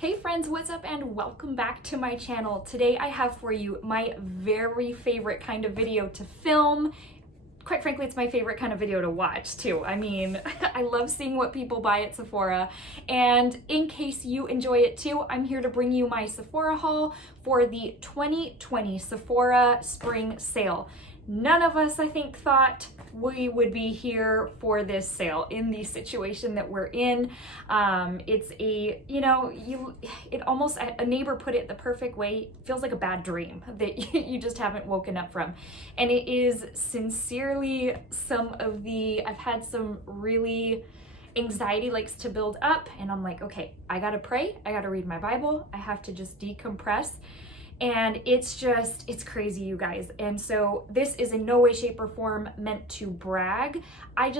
Hey friends, what's up and welcome back to my channel. Today I have for you my very favorite kind of video to film. Quite frankly, it's my favorite kind of video to watch too. I mean, I love seeing what people buy at Sephora, and in case you enjoy it too, I'm here to bring you my Sephora haul for the 2020 Sephora spring sale. None of us, I think, thought we would be here for this sale in the situation that we're in. It's a, it almost, a neighbor put it the perfect way, feels like a bad dream that you just haven't woken up from. And it is sincerely I've had some really anxiety likes to build up, and I'm like, okay, I gotta pray, I gotta read my Bible, I have to just decompress. And it's crazy, you guys. And so this is in no way, shape, or form meant to brag. I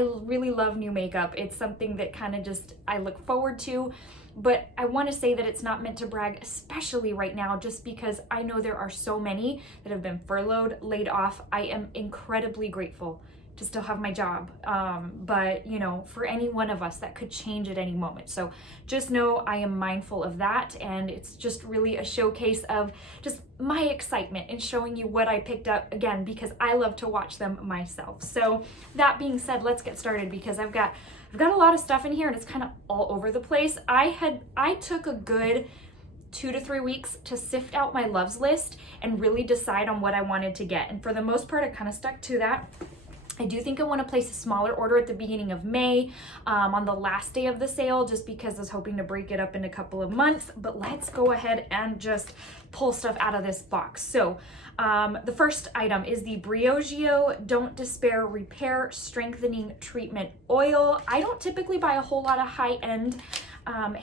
really love new makeup. It's something that kind of I look forward to. But I want to say that it's not meant to brag, especially right now, just because I know there are so many that have been furloughed, laid off. I am incredibly grateful to still have my job. But for any one of us, that could change at any moment. So just know I am mindful of that. And it's just really a showcase of just my excitement in showing you what I picked up, again, because I love to watch them myself. So that being said, let's get started, because I've got a lot of stuff in here and it's kind of all over the place. I took a good 2 to 3 weeks to sift out my loves list and really decide on what I wanted to get. And for the most part, I kind of stuck to that. I do think I want to place a smaller order at the beginning of May, on the last day of the sale, just because I was hoping to break it up in a couple of months. But let's go ahead and just pull stuff out of this box. So the first item is the Briogeo Don't Despair Repair Strengthening Treatment Oil. I don't typically buy a whole lot of high-end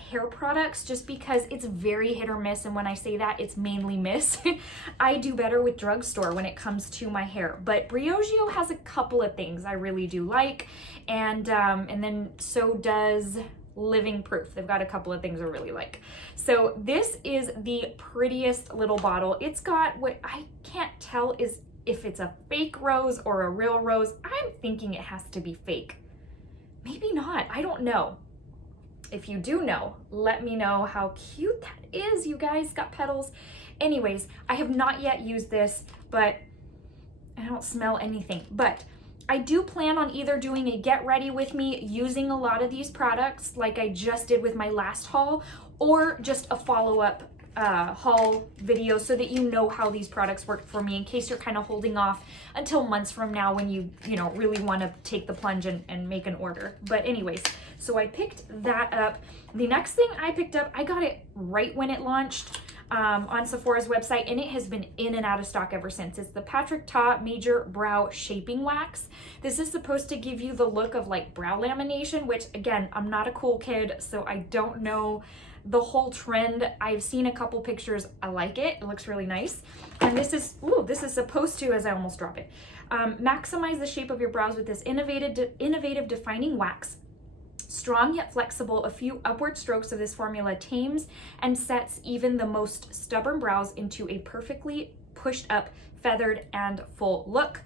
hair products just because it's very hit or miss, and when I say that, it's mainly miss. I do better with drugstore when it comes to my hair, but Briogeo has a couple of things I really do like, and then so does Living Proof. They've got a couple of things I really like. So this is the prettiest little bottle. It's got what I can't tell is if it's a fake rose or a real rose. I'm thinking it has to be fake. Maybe not, I don't know. If you do know, let me know how cute that is. You guys, got petals. Anyways, I have not yet used this, but I don't smell anything. But I do plan on either doing a get ready with me using a lot of these products like I just did with my last haul, or just a follow-up haul video so that you know how these products work for me, in case you're kind of holding off until months from now when you really want to take the plunge and make an order. But anyways, so I picked that up. The next thing I picked up, I got it right when it launched on Sephora's website, and it has been in and out of stock ever since. It's the Patrick Ta Major Brow Shaping Wax. This is supposed to give you the look of like brow lamination, which again, I'm not a cool kid, so I don't know the whole trend. I've seen a couple pictures. I like it. It looks really nice. And this is supposed to, as I almost drop it, maximize the shape of your brows with this innovative defining wax. Strong yet flexible, a few upward strokes of this formula tames and sets even the most stubborn brows into a perfectly pushed up, feathered, and full look.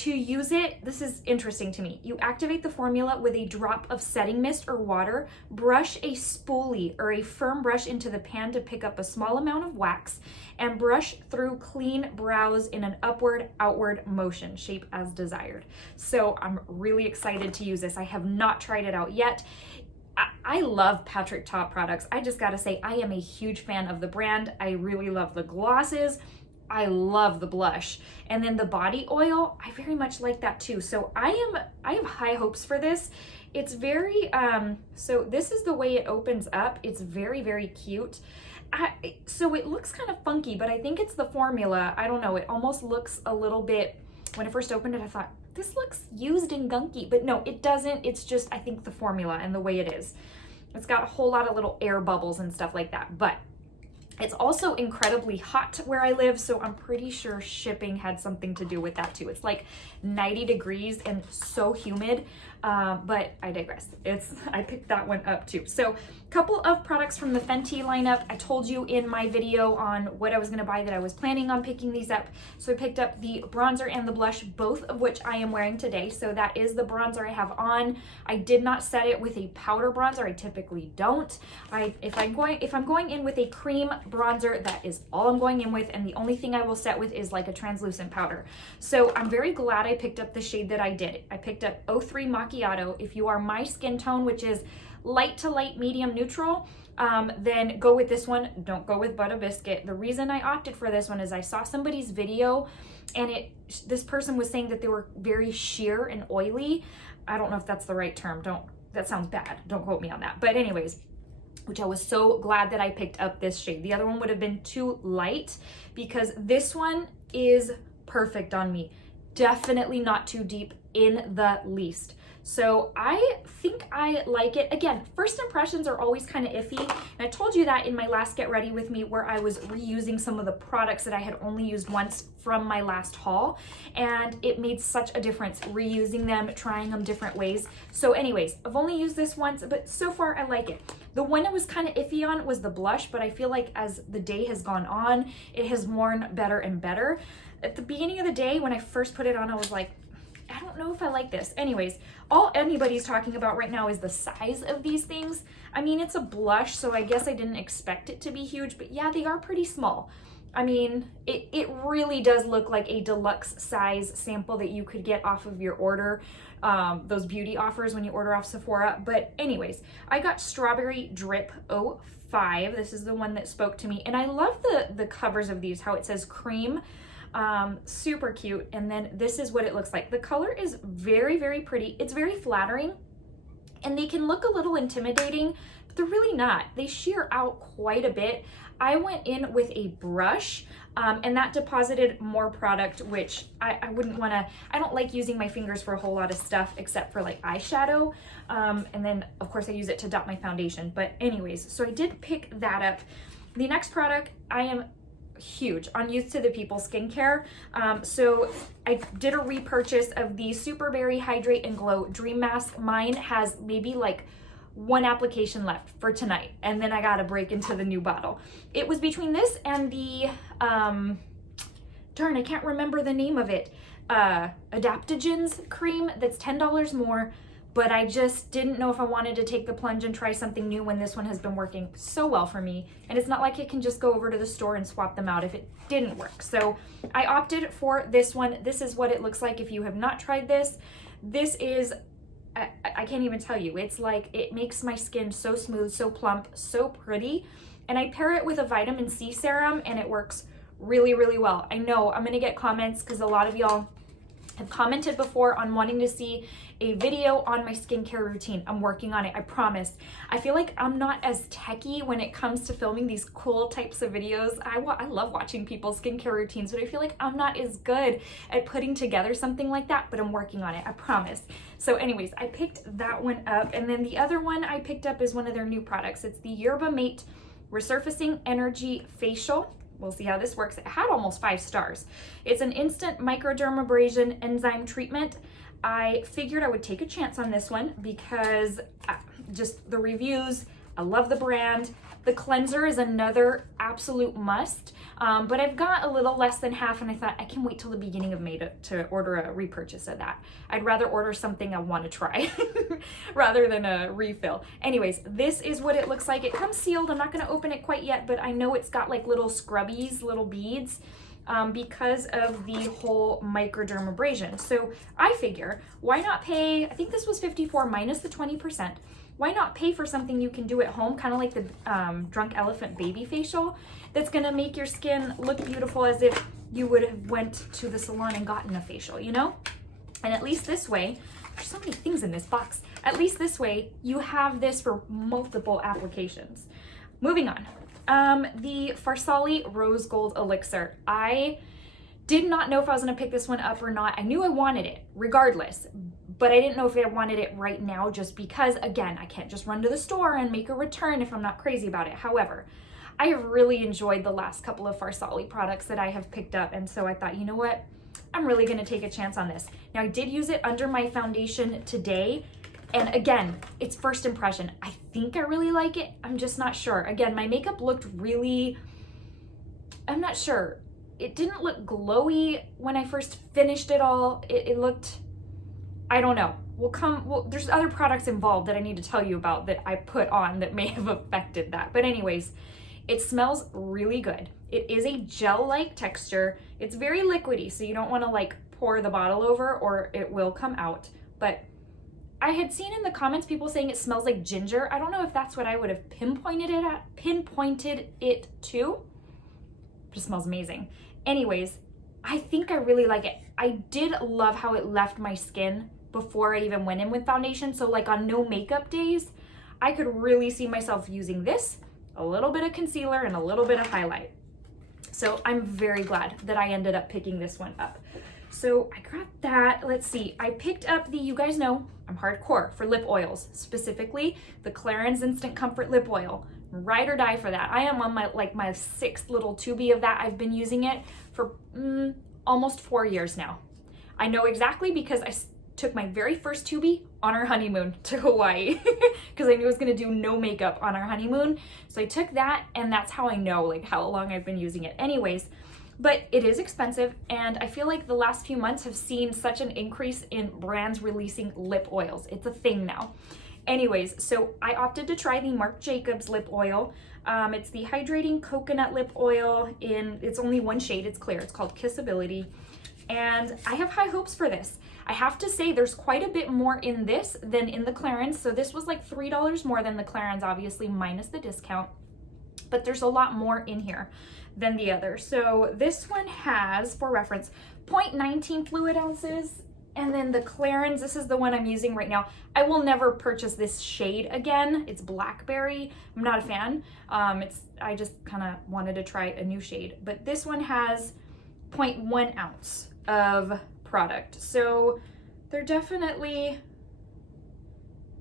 To use it, this is interesting to me. You activate the formula with a drop of setting mist or water, brush a spoolie or a firm brush into the pan to pick up a small amount of wax, and brush through clean brows in an upward-outward motion, shape as desired. So I'm really excited to use this. I have not tried it out yet. I love Patrick Ta products. I just gotta say, I am a huge fan of the brand. I really love the glosses. I love the blush, and then the body oil, I very much like that too. So I have high hopes for this. It's very so this is the way it opens up. It's very, very cute. So it looks kind of funky, but I think it's the formula. I don't know, it almost looks a little bit, when I first opened it, I thought this looks used and gunky, but no, it doesn't. It's just, I think, the formula and the way it is. It's got a whole lot of little air bubbles and stuff like that, but it's also incredibly hot where I live, so I'm pretty sure shipping had something to do with that too. It's like 90 degrees and so humid. but I digress. I picked that one up too. So a couple of products from the Fenty lineup. I told you in my video on what I was gonna buy that I was planning on picking these up. So I picked up the bronzer and the blush, both of which I am wearing today. So that is the bronzer I have on. I did not set it with a powder bronzer. I typically don't. If I'm going in with a cream bronzer, that is all I'm going in with, and the only thing I will set with is like a translucent powder. So I'm very glad I picked up the shade that I did. I picked up 03 Macchiato. If you are my skin tone, which is light to light medium neutral, then go with this one. Don't go with Butter Biscuit. The reason I opted for this one is I saw somebody's video and this person was saying that they were very sheer and oily. I don't know if that's the right term. That sounds bad. Don't quote me on that. But anyways, which I was so glad that I picked up this shade. The other one would have been too light because this one is perfect on me. Definitely not too deep in the least. So I think I like it. Again, first impressions are always kind of iffy. And I told you that in my last Get Ready With Me where I was reusing some of the products that I had only used once from my last haul. And it made such a difference reusing them, trying them different ways. So anyways, I've only used this once, but so far I like it. The one I was kind of iffy on was the blush, but I feel like as the day has gone on, it has worn better and better. At the beginning of the day, when I first put it on, I was like, I don't know if I like this. Anyways, all anybody's talking about right now is the size of these things. I mean, it's a blush, so I guess I didn't expect it to be huge, but yeah, they are pretty small. I mean, it really does look like a deluxe size sample that you could get off of your order, those beauty offers when you order off Sephora. But anyways, I got Strawberry Drip 05. This is the one that spoke to me. And I love the covers of these, how it says cream. Super cute. And then this is what it looks like. The color is very, very pretty. It's very flattering and they can look a little intimidating, but they're really not. They sheer out quite a bit. I went in with a brush and that deposited more product, which I wouldn't want to, I don't like using my fingers for a whole lot of stuff except for like eyeshadow. And then of course I use it to dot my foundation. But anyways, so I did pick that up. The next product, I am huge on Youth to the People skincare. So I did a repurchase of the Superberry Hydrate and Glow Dream Mask. Mine has maybe like one application left for tonight, and then I gotta break into the new bottle. It was between this and the darn, I can't remember the name of it, adaptogens cream that's $10 more, but I just didn't know if I wanted to take the plunge and try something new when this one has been working so well for me. And it's not like I can just go over to the store and swap them out if it didn't work. So I opted for this one. This is what it looks like if you have not tried this. This is, I can't even tell you. It's like, it makes my skin so smooth, so plump, so pretty. And I pair it with a vitamin C serum and it works really, really well. I know I'm gonna get comments because a lot of y'all have commented before on wanting to see a video on my skincare routine. I'm working on it, I promise. I feel like I'm not as techie when it comes to filming these cool types of videos. I love watching people's skincare routines, but I feel like I'm not as good at putting together something like that, but I'm working on it, I promise. So anyways, I picked that one up, and then the other one I picked up is one of their new products. It's the Yerba Mate Resurfacing Energy Facial. We'll see how this works. It had almost 5 stars. It's an instant microdermabrasion enzyme treatment. I figured I would take a chance on this one because just the reviews, I love the brand. The cleanser is another absolute must, but I've got a little less than half and I thought I can wait till the beginning of May to order a repurchase of that. I'd rather order something I want to try rather than a refill. Anyways, this is what it looks like. It comes sealed. I'm not going to open it quite yet, but I know it's got like little scrubbies, little beads, because of the whole microdermabrasion. So I figure, why not pay, I think this was $54 minus the 20%. Why not pay for something you can do at home, kind of like the Drunk Elephant Baby Facial, that's gonna make your skin look beautiful as if you would have went to the salon and gotten a facial, you know? And at least this way, there's so many things in this box, at least this way, you have this for multiple applications. Moving on. The Farsali Rose Gold Elixir. I did not know if I was gonna pick this one up or not. I knew I wanted it regardless, but I didn't know if I wanted it right now just because, again, I can't just run to the store and make a return if I'm not crazy about it. However, I have really enjoyed the last couple of Farsali products that I have picked up, and so I thought, you know what? I'm really gonna take a chance on this. Now I did use it under my foundation today, and again, it's first impression. I think I really like it. I'm just not sure. Again, my makeup looked really, I'm not sure. It didn't look glowy when I first finished it all. It looked, I don't know. There's other products involved that I need to tell you about that I put on that may have affected that. But anyways, it smells really good. It is a gel-like texture. It's very liquidy, so you don't want to like pour the bottle over or it will come out. But I had seen in the comments people saying it smells like ginger. I don't know if that's what I would have pinpointed it to. It just smells amazing. Anyways, I think I really like it. I did love how it left my skin before I even went in with foundation. So like on no makeup days, I could really see myself using this, a little bit of concealer and a little bit of highlight. So I'm very glad that I ended up picking this one up. So I got that. Let's see, I picked up the, you guys know, I'm hardcore for lip oils, specifically the Clarins Instant Comfort Lip Oil. Ride or die for that. I am on my 6th little tubie of that. I've been using it for almost 4 years now. I know exactly because I took my very first tubie on our honeymoon to Hawaii because I knew I was going to do no makeup on our honeymoon. So I took that, and that's how I know like how long I've been using it. Anyways, but it is expensive, and I feel like the last few months have seen such an increase in brands releasing lip oils. It's a thing now. Anyways, so I opted to try the Marc Jacobs lip oil. It's the Hydrating Coconut Lip Oil it's only one shade, it's clear. It's called Kissability. And I have high hopes for this. I have to say there's quite a bit more in this than in the Clarins. So this was like $3 more than the Clarins, obviously minus the discount. But there's a lot more in here than the other. So this one has, for reference, 0.19 fluid ounces. And then the Clarins, this is the one I'm using right now. I will never purchase this shade again. It's Blackberry. I'm not a fan. I just kind of wanted to try a new shade. But this one has 0.1 ounce of product. So they're definitely,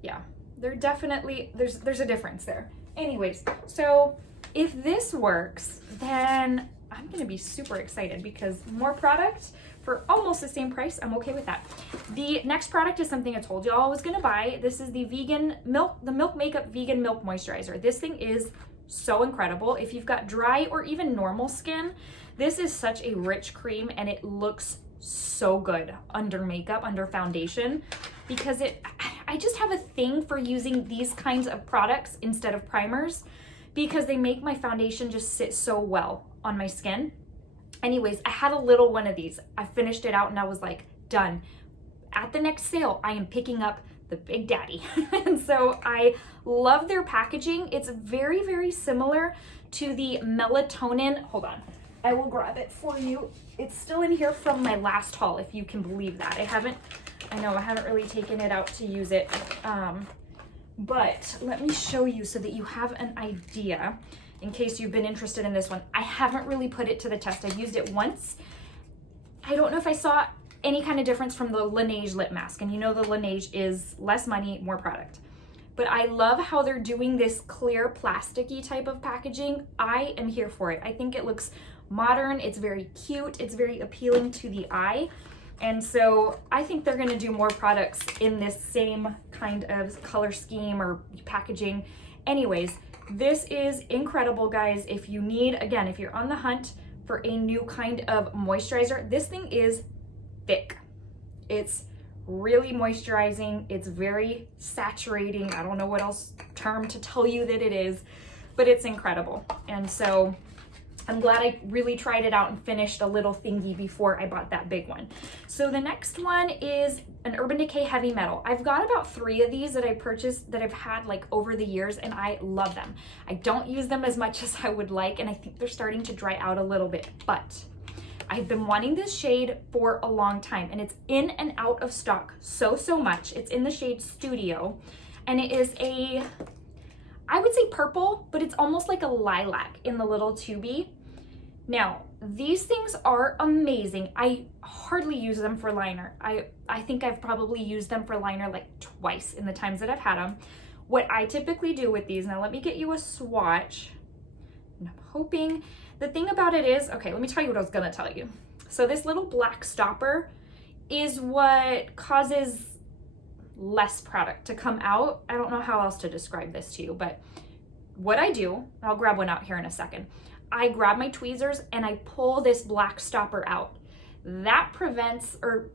yeah, there's a difference there. Anyways, so if this works, then I'm gonna be super excited because more product for almost the same price. I'm okay with that. The next product is something I told y'all I was gonna buy. This is the Milk Makeup Vegan Milk Moisturizer. This thing is so incredible. If you've got dry or even normal skin, this is such a rich cream, and it looks so good under makeup, under foundation, because I just have a thing for using these kinds of products instead of primers because they make my foundation just sit so well on my skin. Anyways, I had a little one of these. I finished it out and I was like, done. At the next sale, I am picking up the Big Daddy. And so I love their packaging. It's very, very similar to the melatonin. Hold on, I will grab it for you. It's still in here from my last haul, if you can believe that. I haven't really taken it out to use it. But let me show you so that you have an idea in case you've been interested in this one. I haven't really put it to the test. I've used it once. I don't know if I saw any kind of difference from the Laneige lip mask. And you know the Laneige is less money, more product. But I love how they're doing this clear plasticky type of packaging. I am here for it. I think it looks modern. It's very cute. It's very appealing to the eye. And so I think they're gonna do more products in this same kind of color scheme or packaging. Anyways, this is incredible, guys. If you need, again, if you're on the hunt for a new kind of moisturizer, this thing is thick. It's really moisturizing. It's very saturating. I don't know what else term to tell you that it is, but it's incredible. And so I'm glad I really tried it out and finished a little thingy before I bought that big one. So the next one is an Urban Decay Heavy Metal. I've got about 3 of these that I purchased that I've had like over the years, and I love them. I don't use them as much as I would like, and I think they're starting to dry out a little bit, but I've been wanting this shade for a long time, and it's in and out of stock so much. It's in the shade Studio, and it is a, I would say purple, but it's almost like a lilac in the little tubey. Now, these things are amazing. I hardly use them for liner. I think I've probably used them for liner like twice in the times that I've had them. What I typically do with these, now let me get you a swatch. And I'm hoping, the thing about it is, okay, let me tell you what I was gonna tell you. So this little black stopper is what causes less product to come out. I don't know how else to describe this to you, but what I do, I'll grab one out here in a second. I grab my tweezers and I pull this black stopper out. That prevents, or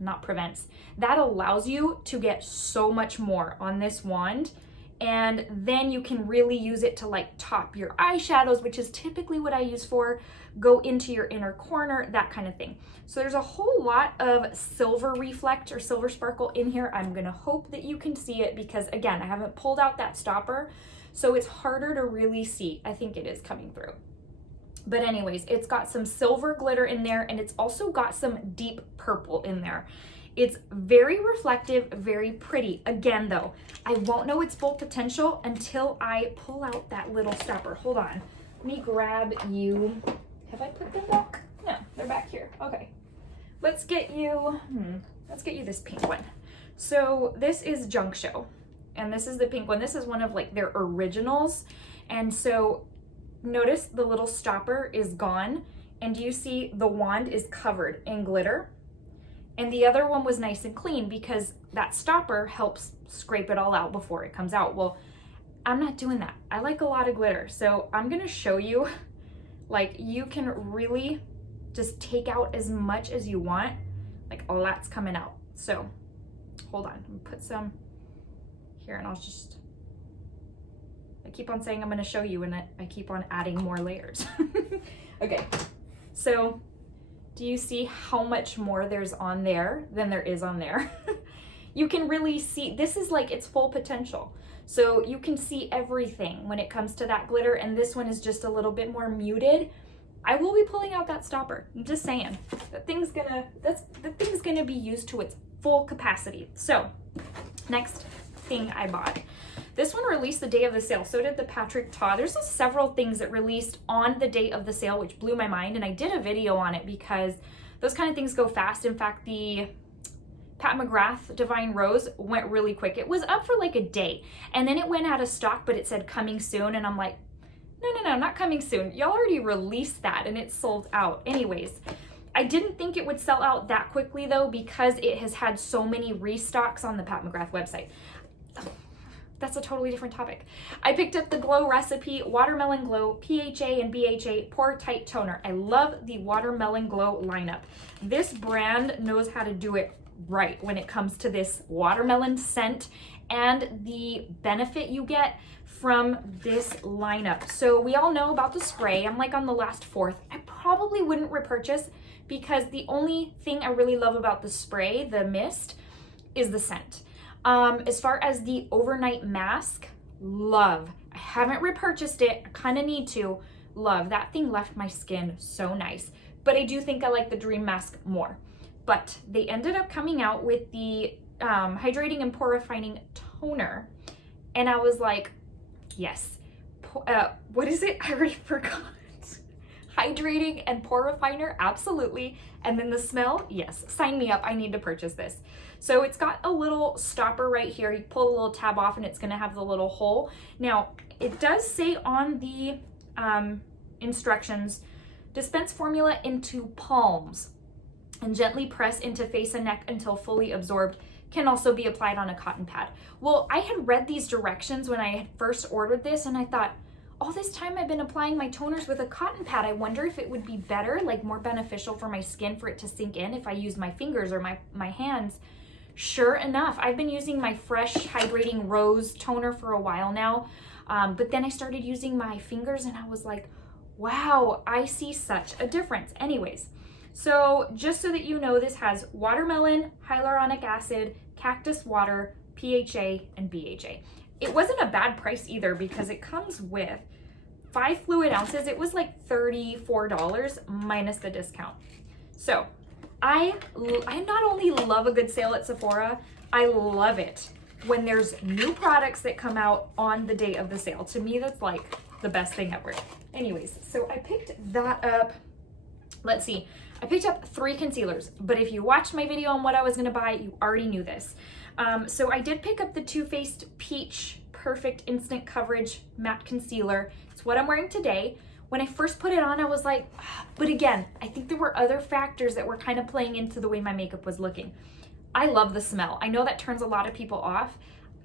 not prevents, that allows you to get so much more on this wand. And then you can really use it to like top your eyeshadows, which is typically what I use for, go into your inner corner, that kind of thing. So there's a whole lot of silver reflect or silver sparkle in here. I'm gonna hope that you can see it because again, I haven't pulled out that stopper, so it's harder to really see. I think it is coming through. But anyways, it's got some silver glitter in there and it's also got some deep purple in there. It's very reflective, very pretty. Again though, I won't know its full potential until I pull out that little stopper. Hold on, let me grab you. Have I put them back? No, they're back here. Okay, let's get you, this pink one. So this is Junk Show and this is the pink one. This is one of like their originals. And so notice the little stopper is gone and you see the wand is covered in glitter. And the other one was nice and clean because that stopper helps scrape it all out before it comes out. Well, I'm not doing that. I like a lot of glitter. So I'm gonna show you, like you can really just take out as much as you want. Like a lot's coming out. So hold on, I'm gonna put some here and I keep on saying I'm gonna show you and I keep on adding more layers. Okay, so do you see how much more there's on there than there is on there? You can really see, this is like its full potential. So you can see everything when it comes to that glitter, and this one is just a little bit more muted. I will be pulling out that stopper. I'm just saying, the thing's gonna be used to its full capacity. So, next thing I bought. This one released the day of the sale, so did the Patrick Ta. There's several things that released on the day of the sale, which blew my mind, and I did a video on it because those kind of things go fast. In fact, the Pat McGrath Divine Rose went really quick. It was up for like a day, and then it went out of stock, but it said coming soon, and I'm like, no, not coming soon. Y'all already released that, and it sold out. Anyways, I didn't think it would sell out that quickly, though, because it has had so many restocks on the Pat McGrath website. That's a totally different topic. I picked up the Glow Recipe Watermelon Glow PHA and BHA Pore Tight Toner. I love the Watermelon Glow lineup. This brand knows how to do it right when it comes to this watermelon scent and the benefit you get from this lineup. So we all know about the spray. I'm like on the last fourth. I probably wouldn't repurchase because the only thing I really love about the spray, the mist, is the scent. As far as the overnight mask, love. I haven't repurchased it. I kind of need to. Love. That thing left my skin so nice. But I do think I like the Dream Mask more. But they ended up coming out with the Hydrating and Pore Refining Toner. And I was like, yes. What is it? I already forgot. Hydrating and Pore Refiner, absolutely. And then the smell, yes. Sign me up. I need to purchase this. So it's got a little stopper right here. You pull a little tab off and it's gonna have the little hole. Now, it does say on the instructions, dispense formula into palms and gently press into face and neck until fully absorbed. Can also be applied on a cotton pad. Well, I had read these directions when I had first ordered this and I thought, all this time I've been applying my toners with a cotton pad. I wonder if it would be better, like more beneficial for my skin for it to sink in if I use my fingers or my hands. Sure enough, I've been using my Fresh Hydrating Rose toner for a while now, but then I started using my fingers and I was like, wow, I see such a difference. Anyways, so just so that you know, this has watermelon, hyaluronic acid, cactus water, PHA, and BHA. It wasn't a bad price either because it comes with 5 fluid ounces. It was like $34 minus the discount. So I not only love a good sale at Sephora, I love it when there's new products that come out on the day of the sale. To me, that's like the best thing ever. Anyways, so I picked that up. Let's see. I picked up 3 concealers, but if you watched my video on what I was gonna buy, you already knew this. So I did pick up the Too Faced Peach Perfect Instant Coverage Matte Concealer. It's what I'm wearing today. When I first put it on, I was like, "Ah," but again, I think there were other factors that were kind of playing into the way my makeup was looking. I love the smell. I know that turns a lot of people off.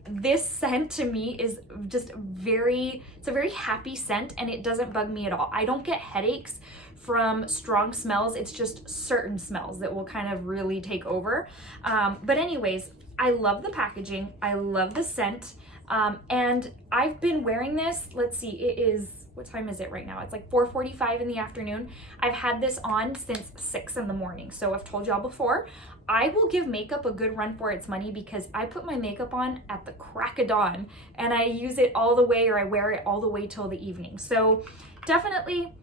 This scent to me is just it's a very happy scent, and it doesn't bug me at all. I don't get headaches from strong smells. It's just certain smells that will kind of really take over. But anyways, I love the packaging. I love the scent. And I've been wearing this, let's see, it is, what time is it right now? It's like 4:45 in the afternoon. I've had this on since 6 in the morning. So I've told y'all before, I will give makeup a good run for its money because I put my makeup on at the crack of dawn and I use it all the way, or I wear it all the way till the evening. So definitely,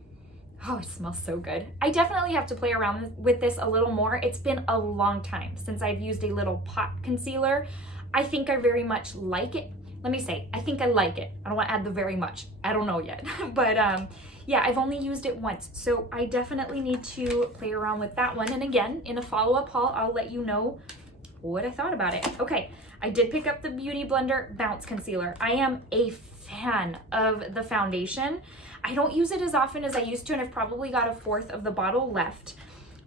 oh, it smells so good. I definitely have to play around with this a little more. It's been a long time since I've used a little pot concealer. I think I very much like it. Let me say, I think I like it. I don't want to add the very much. I don't know yet. But yeah, I've only used it once. So I definitely need to play around with that one. And again, in a follow-up haul, I'll let you know what I thought about it. Okay, I did pick up the Beauty Blender Bounce Concealer. I am a fan of the foundation. I don't use it as often as I used to, and I've probably got a fourth of the bottle left.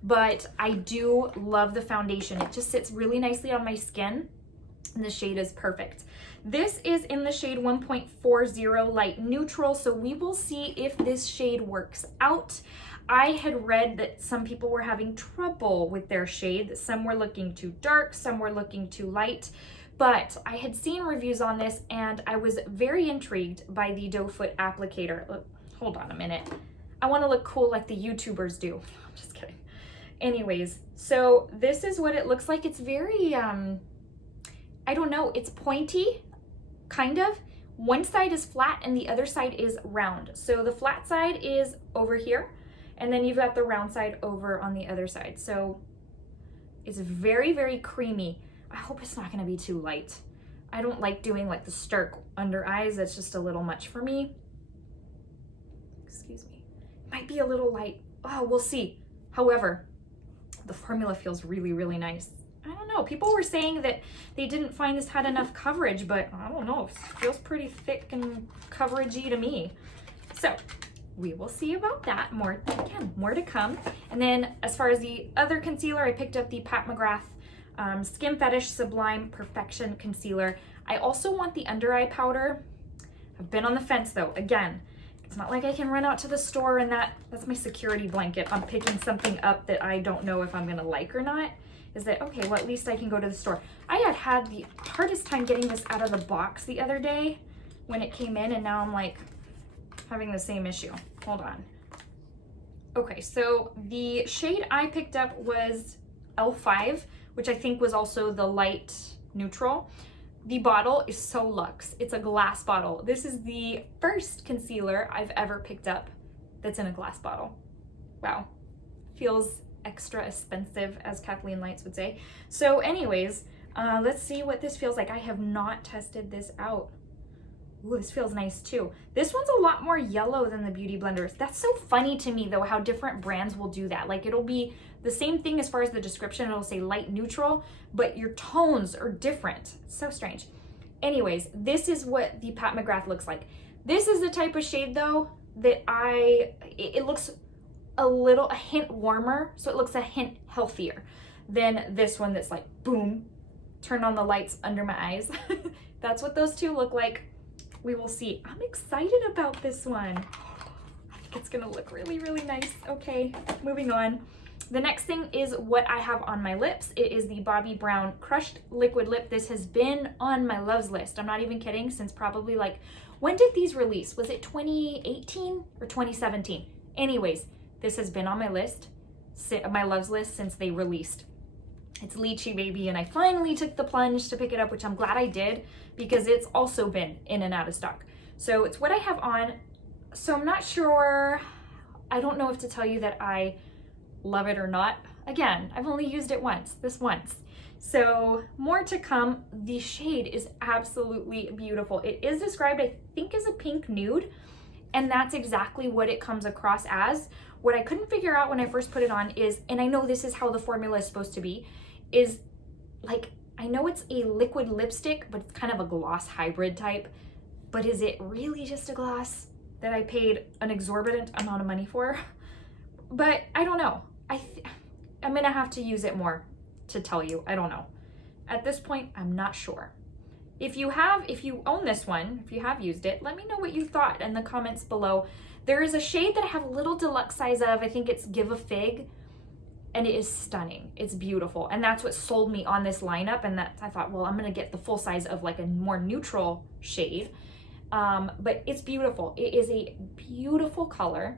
But I do love the foundation. It just sits really nicely on my skin, and the shade is perfect. This is in the shade 1.40 Light Neutral, so we will see if this shade works out. I had read that some people were having trouble with their shade, that some were looking too dark, some were looking too light, but I had seen reviews on this and I was very intrigued by the doe foot applicator. Look, hold on a minute. I want to look cool like the YouTubers do. I'm just kidding. Anyways, so this is what it looks like. It's very, I don't know, it's pointy. Kind of. One side is flat and the other side is round. So the flat side is over here and then you've got the round side over on the other side. So it's very, very creamy. I hope it's not going to be too light. I don't like doing like the stark under eyes. That's just a little much for me. Excuse me. Might be a little light. Oh, we'll see. However, the formula feels really, really nice. I don't know. People were saying that they didn't find this had enough coverage, but I don't know. It feels pretty thick and coveragey to me. So we will see about that. More, again, more to come. And then as far as the other concealer, I picked up the Pat McGrath Skin Fetish Sublime Perfection Concealer. I also want the under eye powder. I've been on the fence though. Again, it's not like I can run out to the store and that's my security blanket. I'm picking something up that I don't know if I'm gonna like or not. Is that, okay, well, at least I can go to the store. I had the hardest time getting this out of the box the other day when it came in, and now I'm like having the same issue. Hold on. Okay, so the shade I picked up was L5, which I think was also the light neutral. The bottle is so luxe. It's a glass bottle. This is the first concealer I've ever picked up that's in a glass bottle. Wow, feels extra expensive, as Kathleen Lights would say. So anyways, let's see what this feels like. I have not tested this out. Ooh, this feels nice too. This one's a lot more yellow than the Beauty Blenders. That's so funny to me though, how different brands will do that. Like it'll be the same thing as far as the description. It'll say light neutral, but your tones are different. It's so strange. Anyways, this is what the Pat McGrath looks like. This is the type of shade though that it looks a hint warmer, so it looks a hint healthier than this one that's like, boom, turn on the lights under my eyes. That's what those two look like. We will see. I'm excited about this one. I think it's gonna look really, really nice. Okay, moving on. The next thing is what I have on my lips. It is the Bobbi Brown Crushed Liquid Lip. This has been on my loves list. I'm not even kidding, since probably like, when did these release? Was it 2018 or 2017? Anyways, this has been on my list, my loves list, since they released. It's Lychee, baby, and I finally took the plunge to pick it up, which I'm glad I did because it's also been in and out of stock. So it's what I have on. So I'm not sure, I don't know if to tell you that I love it or not. Again, I've only used it once, this once. So more to come. The shade is absolutely beautiful. It is described, I think, as a pink nude, and that's exactly what it comes across as. What I couldn't figure out when I first put it on is, and I know this is how the formula is supposed to be, is like, I know it's a liquid lipstick, but it's kind of a gloss hybrid type, but is it really just a gloss? that I paid an exorbitant amount of money for, but I don't know. I'm gonna have to use it more to tell you. I don't know. At this point, I'm not sure. If you own this one, if you have used it, let me know what you thought in the comments below. There is a shade that I have a little deluxe size of. I think it's Give a Fig, and it is stunning. It's beautiful, and that's what sold me on this lineup, and that I thought, well, I'm gonna get the full size of like a more neutral shade. But it's beautiful. It is a beautiful color.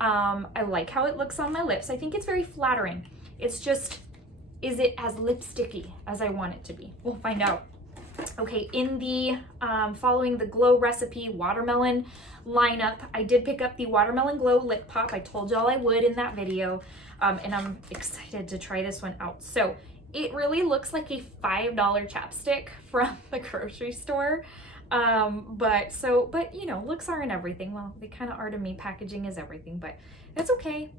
I like how it looks on my lips. I think it's very flattering. It's just, is it as lipsticky as I want it to be? We'll find out. Okay, in the following the Glow Recipe Watermelon lineup, I did pick up the Watermelon Glow Lip Pop. I told y'all I would in that video, and I'm excited to try this one out. So it really looks like a $5 chapstick from the grocery store. But you know, looks aren't everything. Well, they kind of are to me. Packaging is everything, but that's okay.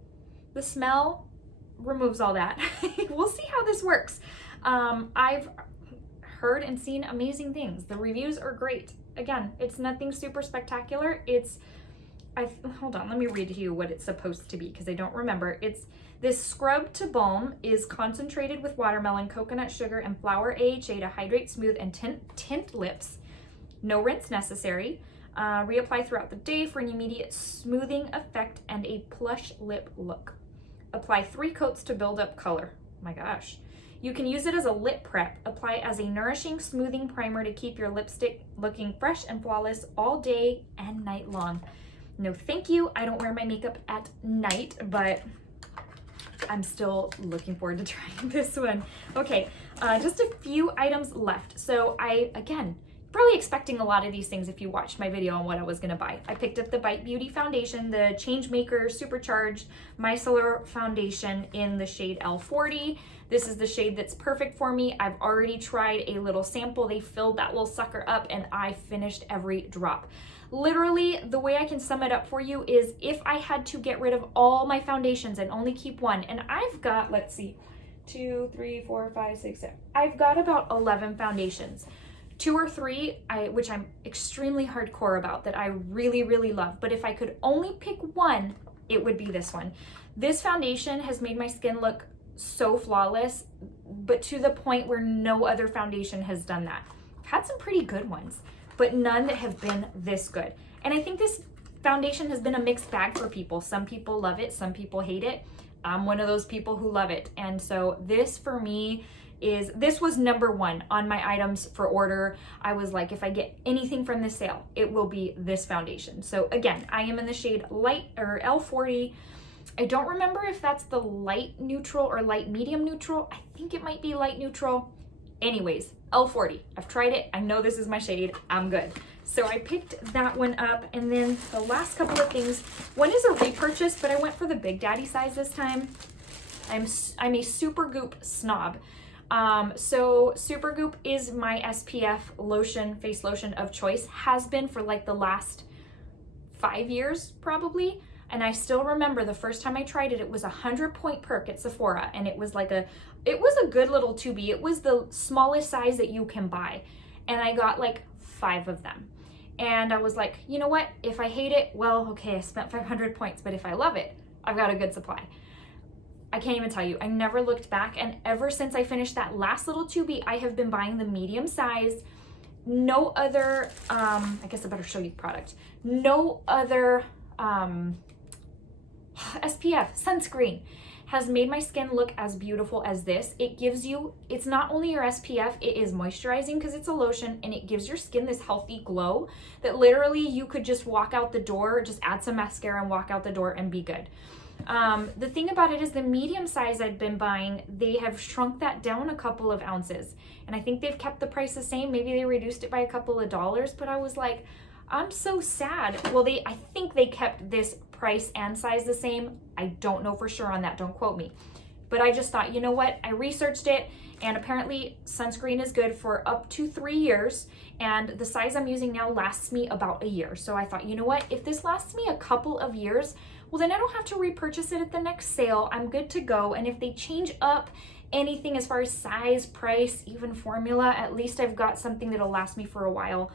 The smell removes all that. We'll see how this works. I've heard and seen amazing things. The reviews are great. Again, it's nothing super spectacular. Hold on, let me read to you what it's supposed to be because I don't remember. It's this scrub to balm is concentrated with watermelon, coconut sugar, and flower AHA to hydrate, smooth, and tint lips. No rinse necessary. Reapply throughout the day for an immediate smoothing effect and a plush lip look. Apply 3 coats to build up color. My gosh. You can use it as a lip prep. Apply as a nourishing smoothing primer to keep your lipstick looking fresh and flawless all day and night long. No thank you. I don't wear my makeup at night, but I'm still looking forward to trying this one. Okay, just a few items left. So again, probably expecting a lot of these things if you watched my video on what I was gonna buy. I picked up the Bite Beauty foundation, the Changemaker Supercharged Micellar Foundation in the shade L40. This is the shade that's perfect for me. I've already tried a little sample. They filled that little sucker up and I finished every drop. Literally, the way I can sum it up for you is if I had to get rid of all my foundations and only keep one, and I've got, let's see, 2, 3, 4, 5, 6, 7. I've got about 11 foundations. 2 or 3, which I'm extremely hardcore about, that I really, really love. But if I could only pick one, it would be this one. This foundation has made my skin look so flawless, but to the point where no other foundation has done that. I've had some pretty good ones, but none that have been this good. And I think this foundation has been a mixed bag for people. Some people love it, some people hate it. I'm one of those people who love it. And so this for me this was number 1 on my items for order. I was like, if I get anything from this sale, it will be this foundation. So again, I am in the shade light or L40. I don't remember if that's the light neutral or light medium neutral. I think it might be light neutral. Anyways, L40. I've tried it. I know this is my shade. I'm good. So I picked that one up. And then the last couple of things, one is a repurchase, but I went for the Big Daddy size this time. I'm a Supergoop snob. So Supergoop is my SPF lotion, face lotion of choice, has been for like the last 5 years probably. And I still remember the first time I tried it, it was a 100-point perk at Sephora. And it was it was a good little tubey. It was the smallest size that you can buy. And I got like 5 of them. And I was like, you know what? If I hate it, well, okay, I spent 500 points, but if I love it, I've got a good supply. I can't even tell you. I never looked back, and ever since I finished that last little tubey, I have been buying the medium size. No other, I guess I better show you the product. No other SPF, sunscreen, has made my skin look as beautiful as this. It gives you, it's not only your SPF, it is moisturizing because it's a lotion, and it gives your skin this healthy glow that literally you could just walk out the door, just add some mascara and walk out the door and be good. The thing about it is the medium size I've been buying, they have shrunk that down a couple of ounces, and I think they've kept the price the same. Maybe they reduced it by a couple of dollars, but I was like, I'm so sad. Well, I think they kept this price and size the same. I don't know for sure on that. Don't quote me. But I just thought, you know what? I researched it, and apparently sunscreen is good for up to 3 years, and the size I'm using now lasts me about a year. So I thought, you know what? If this lasts me a couple of years, well, then I don't have to repurchase it at the next sale. I'm good to go. And if they change up anything as far as size, price, even formula, at least I've got something that'll last me for a while,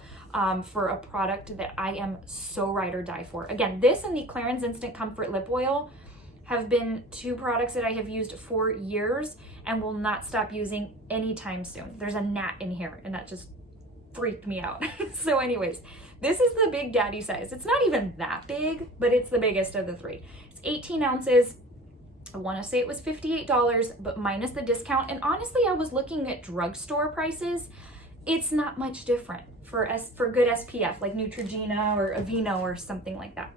for a product that I am so ride or die for. Again, this and the Clarins Instant Comfort Lip Oil have been 2 products that I have used for years and will not stop using anytime soon. There's a gnat in here and that just freaked me out. So anyways, this is the Big Daddy size. It's not even that big, but it's the biggest of the 3. It's 18 ounces. I want to say it was $58, but minus the discount. And honestly, I was looking at drugstore prices. It's not much different for good SPF, like Neutrogena or Aveeno or something like that.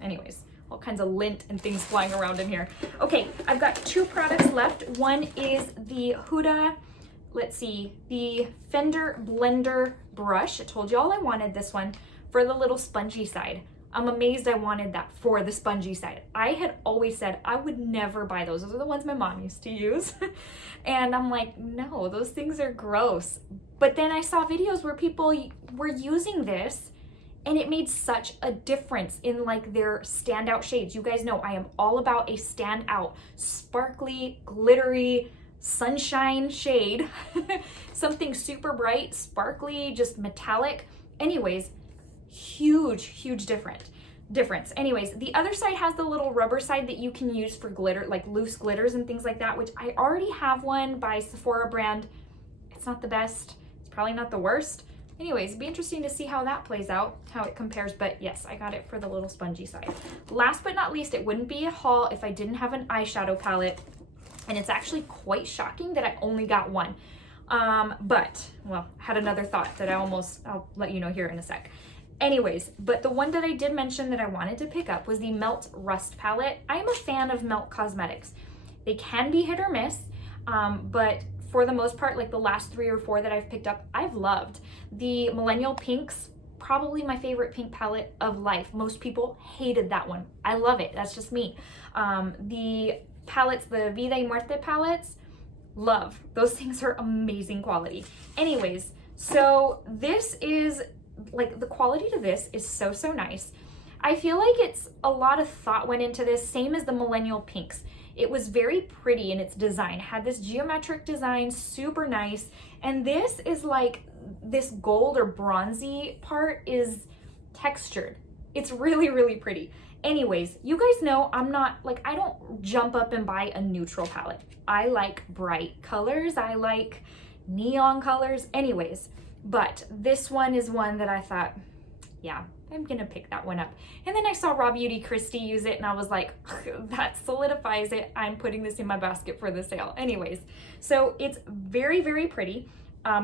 Anyways, all kinds of lint and things flying around in here. Okay, I've got 2 products left. One is the Huda, let's see, the Fender Blender brush. I told y'all I wanted this one for the little spongy side. I'm amazed I wanted that for the spongy side. I had always said I would never buy those. Those are the ones my mom used to use. And I'm like, no, those things are gross. But then I saw videos where people were using this and it made such a difference in like their standout shades. You guys know I am all about a standout, sparkly, glittery, sunshine shade. Something super bright, sparkly, just metallic. Anyways, huge difference. Anyways, the other side has the little rubber side that you can use for glitter, like loose glitters and things like that, which I already have one by Sephora brand. It's not the best. It's probably not the worst. Anyways, it'd be interesting to see how that plays out, how it compares, but yes, I got it for the little spongy side. Last but not least, it wouldn't be a haul if I didn't have an eyeshadow palette, and it's actually quite shocking that I only got one. But, well, I had another thought that I'll let you know here in a sec. Anyways, but the one that I did mention that I wanted to pick up was the Melt Rust palette. I am a fan of Melt Cosmetics. They can be hit or miss, but for the most part, like the last 3 or 4 that I've picked up, I've loved. The Millennial Pinks, probably my favorite pink palette of life. Most people hated that one. I love it. That's just me. The palettes, the Vida y Muerte palettes, love. Those things are amazing quality. Anyways, so this is, like, the quality to this is so nice. I feel like it's a lot of thought went into this, same as the Millennial Pinks. It was very pretty in its design, had this geometric design, super nice. And this is like, this gold or bronzy part is textured. It's really pretty. Anyways, you guys know I'm not, like, I don't jump up and buy a neutral palette. I like bright colors. I like neon colors. Anyways, but this one is one that I thought, yeah, I'm gonna pick that one up. And then I saw Raw Beauty Christie use it and I was like, that solidifies it. I'm putting this in my basket for the sale. Anyways, so it's very pretty.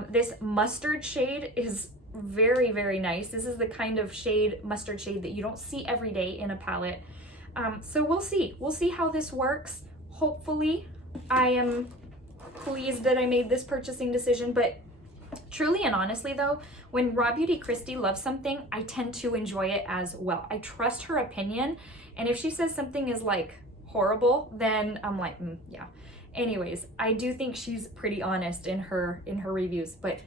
This mustard shade is very nice. This is the kind of shade, mustard shade, that you don't see every day in a palette. So we'll see how this works. Hopefully. I am pleased that I made this purchasing decision, but truly and honestly though, when Raw Beauty Christie loves something, I tend to enjoy it as well. I trust her opinion, and if she says something is like horrible, then I'm like, yeah. Anyways, I do think she's pretty honest in her reviews, but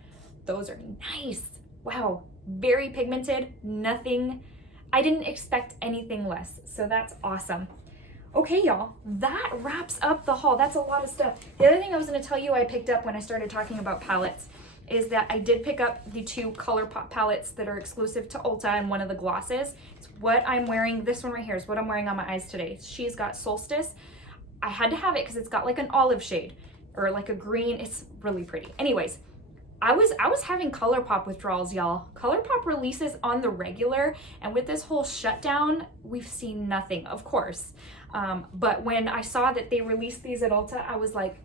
those are nice. Wow, very pigmented, nothing. I didn't expect anything less, so that's awesome. Okay, y'all, that wraps up the haul. That's a lot of stuff. The other thing I was gonna tell you I picked up when I started talking about palettes is that I did pick up the 2 ColourPop palettes that are exclusive to Ulta and one of the glosses. It's what I'm wearing. This one right here is what I'm wearing on my eyes today. She's got Solstice. I had to have it because it's got like an olive shade or like a green. It's really pretty. Anyways, I was having ColourPop withdrawals, y'all. ColourPop releases on the regular, and with this whole shutdown, we've seen nothing, of course. But when I saw that they released these at Ulta, I was like,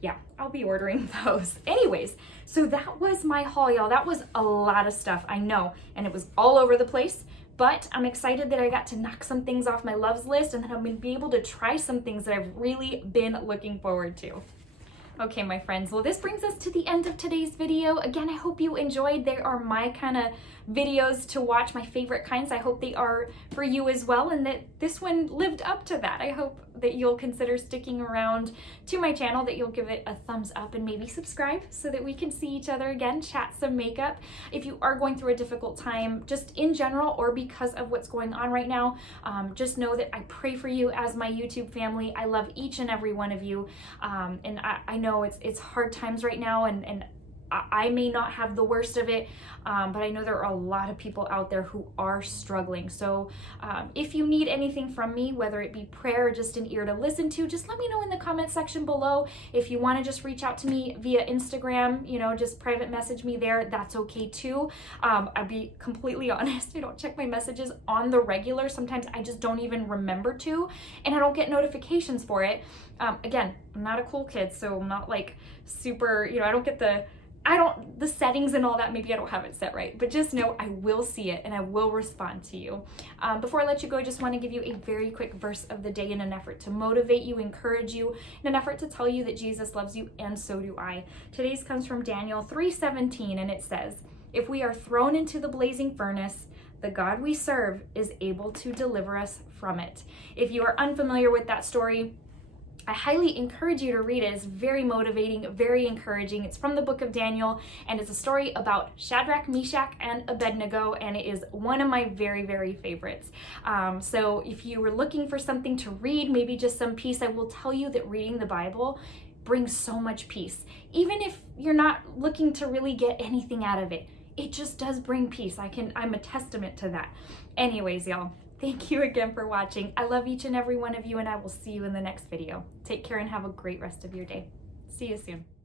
yeah, I'll be ordering those. Anyways, so that was my haul, y'all. That was a lot of stuff, I know, and it was all over the place, but I'm excited that I got to knock some things off my loves list, and that I'm gonna be able to try some things that I've really been looking forward to. Okay, my friends, well, this brings us to the end of today's video. Again, I hope you enjoyed. They are my kind of videos to watch, my favorite kinds. I hope they are for you as well, and that this one lived up to that. I hope that you'll consider sticking around to my channel, that you'll give it a thumbs up and maybe subscribe so that we can see each other again, chat some makeup. If you are going through a difficult time, just in general or because of what's going on right now, just know that I pray for you as my YouTube family. I love each and every one of you. And I know it's hard times right now, and I may not have the worst of it, but I know there are a lot of people out there who are struggling. So if you need anything from me, whether it be prayer or just an ear to listen to, just let me know in the comment section below. If you want to just reach out to me via Instagram, you know, just private message me there, that's okay too. I'll be completely honest, I don't check my messages on the regular. Sometimes I just don't even remember to, and I don't get notifications for it. Again, I'm not a cool kid, so I'm not like super, you know, I don't get the settings and all that, maybe I don't have it set right, but just know I will see it and I will respond to you. Before I let you go, I just want to give you a very quick verse of the day in an effort to motivate you, encourage you, in an effort to tell you that Jesus loves you, and so do I. Today's comes from Daniel 3:17, and it says, "If we are thrown into the blazing furnace, the God we serve is able to deliver us from it." If you are unfamiliar with that story, I highly encourage you to read it. It's very motivating, very encouraging. It's from the book of Daniel, and it's a story about Shadrach, Meshach, and Abednego, and it is one of my very, very favorites. So if you were looking for something to read, maybe just some peace, I will tell you that reading the Bible brings so much peace. Even if you're not looking to really get anything out of it, it just does bring peace. I'm a testament to that. Anyways, y'all, thank you again for watching. I love each and every one of you, and I will see you in the next video. Take care and have a great rest of your day. See you soon.